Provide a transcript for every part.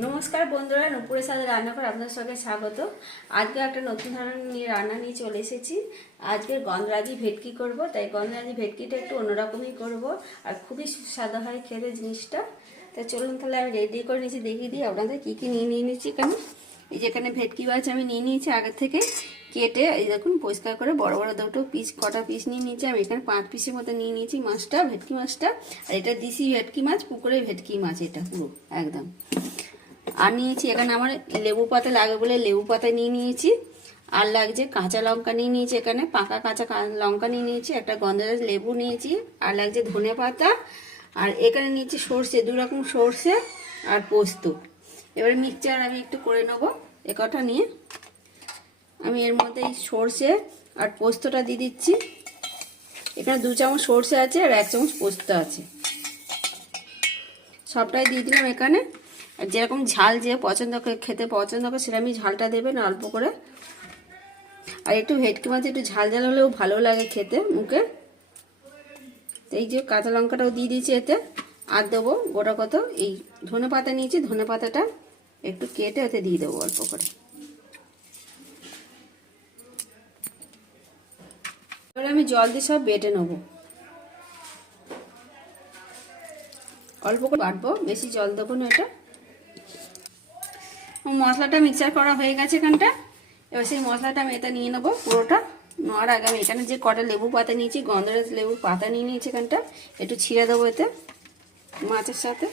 নমস্কার বন্ধুরা নুপুরের সাথে রান্না করে আপনাদের সঙ্গে স্বাগত। আজকে একটা নতুন ধরনের নিয়ে রান্না নিয়ে চলে এসেছি। আজকে গন্ধরাজি ভেটকি করব, তাই গন্ধরাজি ভেটকিটা একটু অন্যরকমই করব, আর খুবই সুস্বাদু হয় খেতে জিনিসটা। তাই চলুন তাহলে আমি রেডি করে নিয়েছি, দেখিয়ে দিই আপনাদের কী কী নিয়ে নিয়ে নিয়েছি কেন এই যে এখানে ভেটকি মাছ আমি নিয়ে নিয়েছি আগে থেকে কেটে, এই দেখুন পরিষ্কার করে বড় বড় দুটো পিস কটা পিস নিয়ে নিয়েছি। আমি এখানে পাঁচ পিসের মতো নিয়ে নিয়েছি মাছটা, ভেটকি মাছটা। আর এটা দিশি ভেটকি মাছ পুকুরে ভেটকি মাছ এটা পুরো, একদম। আর নিয়েছি, এখানে আমার লেবু পাতা লাগে বলে লেবু পাতা নিয়ে নিয়েছি। আর লাগছে কাঁচা লঙ্কা নিয়ে নিয়েছি এখানে, পাকা কাঁচা লঙ্কা নিয়ে নিয়েছি, একটা গন্ধরাজ লেবু নিয়েছি, আর লাগছে ধনে পাতা। আর এখানে নিয়েছি সর্ষে, দু রকম সর্ষে আর পোস্ত। এবারে মিক্সচার আমি একটু করে নেব, এ কটা নিয়ে। আমি এর মধ্যে এই সর্ষে আর পোস্তটা দিয়ে দিচ্ছি। এখানে দু চামচ সর্ষে আছে আর এক চামচ পোস্ত আছে। সবটাই দিয়ে দিলাম এখানে। যেরকম ঝাল যে পছন্দ খেতে পছন্দ করে সেরকমই ঝালটা দেবেন অল্প করে। আর একটু ভেটকি মাছ একটু ঝাল ঝাল হলেও ভালো লাগে খেতে মুখে। এই যে কাঁচা লঙ্কাটাও দিয়ে দিয়েছি এতে। আর দেবো গোটা কত এই ধনে পাতা নিয়েছি, ধনে পাতাটা একটু কেটে ওতে দিয়ে দেবো অল্প করে। এবার আমি জল দিয়ে সব বেটে নেব। অল্প করে বাটবো, বেশি জল দেবো না এটা। মশলাটা মিক্সার করা হয়ে গেছে এখানটা। এবার সেই মশলাটা আমি এটা নিয়ে নেব পুরোটা। নেওয়ার আগে আমি এখানে যে কটা লেবু পাতা নিয়েছি, গন্ধরাজ লেবু পাতা নিয়ে নিয়েছি এখানটা। একটু ছিঁড়ে দেবো এতে মাছের সাথে।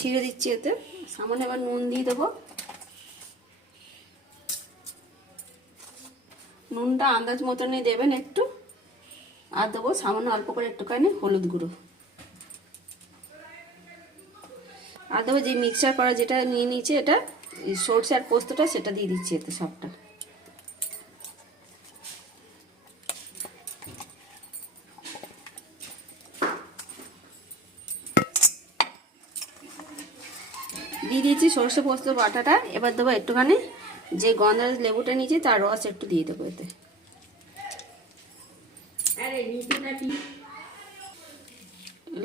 ছিঁড়ে দিচ্ছি এতে। সামান্য এবার নুন দিয়ে দেবো। নুনটা আন্দাজ মতনই দেবেন একটু। আর দেবো সামান্য অল্প করে একটুখানি হলুদ গুঁড়ো। আর দেবো যে মিক্সার করা যেটা নিয়ে নিয়েছি এটা সর্ষে আর পোস্তটা সেটা দিয়ে দিচ্ছি এতে সবটা। দিয়ে দিয়েছি সর্ষে পোস্ত বাটাটা। এবার দেবো একটুখানি যে গন্ধরাজ লেবুটা নিয়েছি তার রস একটু দিয়ে দেবো এতে।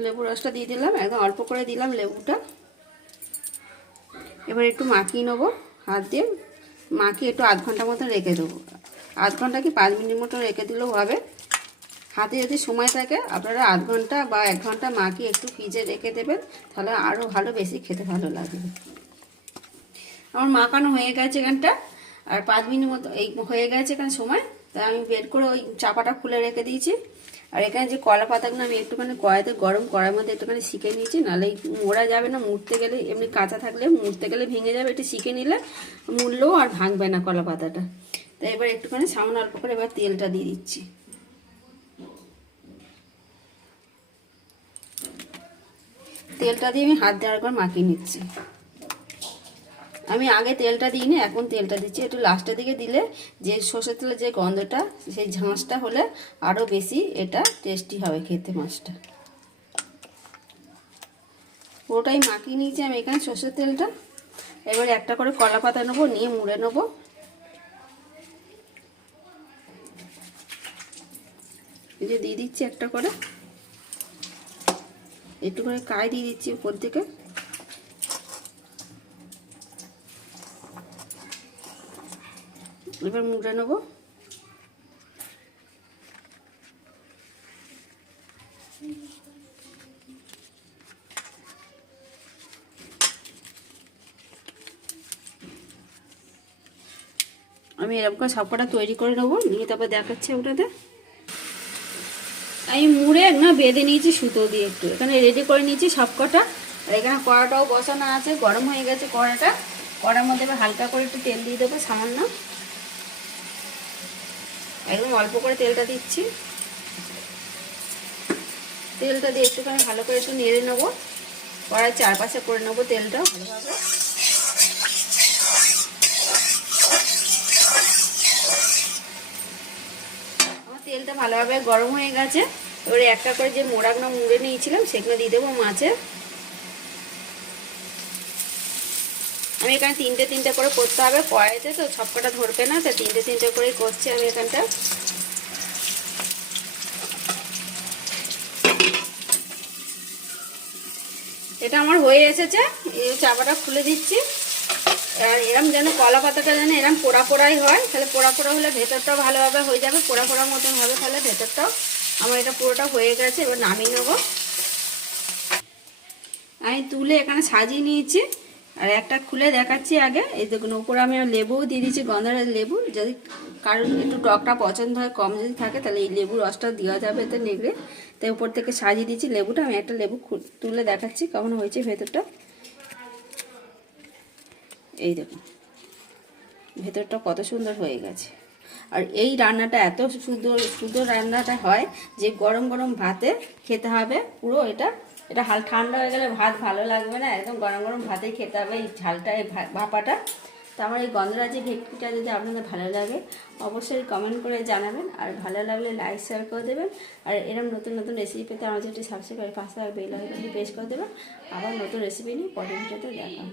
লেবু রসটা দিয়ে দিলাম একদম অল্প করে দিলাম লেবুটা। এবার একটু মাখিয়ে নেব হাত দিয়ে। মাখিয়ে একটু আধ ঘণ্টা মতো রেখে দেবো। আধ ঘণ্টা কি পাঁচ মিনিট মতো রেখে দিলেও হবে। হাতে যদি সময় থাকে আপনারা আধ ঘণ্টা বা এক ঘণ্টা মাখিয়ে একটু ফ্রিজে রেখে দেবেন তাহলে আরও ভালো বেশি খেতে ভালো লাগবে। আমার মাখানো হয়ে গেছে এখানটা। আর পাঁচ মিনিট মতো এই হয়ে গেছে এখানে সময়। তাই আমি বের করে ওই চাপাটা খুলে রেখে দিয়েছি। আর এখানে যে কলা পাতাগুলো আমি একটুখানি কড়াইতে গরম কড়াইয়ের মধ্যে একটুখানি শিখে নিয়েছি, নাহলে মোড়া যাবে না, মুড়তে গেলে এমনি কাঁচা থাকলে মুড়তে গেলে ভেঙে যাবে একটু শিখে নিলে মুড়লেও আর ভাঙবে না কলা পাতাটা। তাই এবার একটুখানি সামান্য অল্প করে এবার তেলটা দিয়ে দিচ্ছি। তেলটা দিয়ে আমি হাত দেওয়ার পর মাখিয়ে নিচ্ছি। আমি আগে তেলটা দিইনি, এখন তেলটা দিচ্ছি। একটু লাস্টের দিকে দিলে যে সর্ষের তেলের যে গন্ধটা, সেই ঝাঁসটা হলে আরও বেশি এটা টেস্টি হবে খেতে মাছটা। পুরোটাই মাখিয়ে নিয়েছি আমি এখানে সর্ষের তেলটা। এবার একটা করে কলা পাতা নেব, নিয়ে মুড়ে নেব। এই যে দিয়ে দিচ্ছি একটা করে। একটু করে কায় দিয়ে দিচ্ছি উপর থেকে। এবার মুড়ে নেব। আমি এরকম করে সবকটা তৈরি করে নেব, নিয়ে তারপর দেখাচ্ছি ওটাতে আমি মুড়ে না বেঁধে নিয়েছি সুতো দিয়ে একটু। এখানে রেডি করে নিয়েছি সবকটা। আর এখানে কড়াটাও বসানো আছে, গরম হয়ে গেছে কড়াটা। কড়ার মধ্যে হালকা করে একটু তেল দিয়ে দেবো সামান্য। একদম অল্প করে তেলটা দিচ্ছি। তেলটা দিয়ে একটুখানি ভালো করে একটু নেড়ে নেব। কড়াই চারপাশে করে নেব তেলটা ভালোভাবে। আমার তেলটা ভালোভাবে গরম হয়ে গেছে। এবারে একটা করে যে মোড়াগুলো মুড়ে নিয়েছিলাম, সেগুলো দিয়ে দেবো মাছে আমি এখানে তিনটে তিনটে করে করতে হবে। কড়াইতে তো সবকটা ধরবে না, তো তিনটে তিনটে করেই করছি আমি এখানটা। এটা আমার হয়ে এসেছে, এই চাপাটা খুলে দিচ্ছি। আর এরম যেন কলা পাতাটা যেন এরম পোড়া পোড়াই হয়, তাহলে পোড়া পোড়া হলে ভেতরটাও ভালোভাবে হয়ে যাবে, পোড়া পোড়া মতন হবে, তাহলে ভেতরটাও আমার এটা পুরোটা হয়ে গেছে, এবার নামিয়ে নেব। আমি তুলে এখানে সাজিয়ে নিয়েছি। আর একটা খুলে দেখাচ্ছি আগে। এই দেখুন, উপরে আমি লেবুও দিয়ে দিয়েছি গন্ধারের লেবু। যদি কারোর একটু টকটা পছন্দ হয়, কম যদি থাকে, তাহলে এই লেবুর রসটা দেওয়া যাবে এতে নেগড়ে তাই উপর থেকে সাজিয়ে দিয়েছি লেবুটা। আমি একটা লেবু তুলে দেখাচ্ছি কেমন হয়েছে ভেতরটা। এই দেখুন, ভেতরটা কত সুন্দর হয়ে গেছে। আর এই রান্নাটা এত সুন্দর সুন্দর রান্নাটা হয় যে গরম গরম ভাতে খেতে হবে। পুরো এটা এটা হাল ঠান্ডা হয়ে গেলে ভাত ভালো লাগবে না, একদম গরম গরম ভাতে খেতে হবে এই ঝালটা, এই ভাপাটা। তো আমার এই গন্ধরাজি ভেটকিটা যদি আপনাদের ভালো লাগে, অবশ্যই কমেন্ট করে জানাবেন, আর ভালো লাগলে লাইক শেয়ার করে দেবেন, আর এরকম নতুন নতুন রেসিপি পেতে আমার যেটি সাবস্ক্রাইব পাশে বেল আইকনটি প্রেস করে দেবেন। আবার নতুন রেসিপি নিয়ে পরের ভিডিওতে দেখা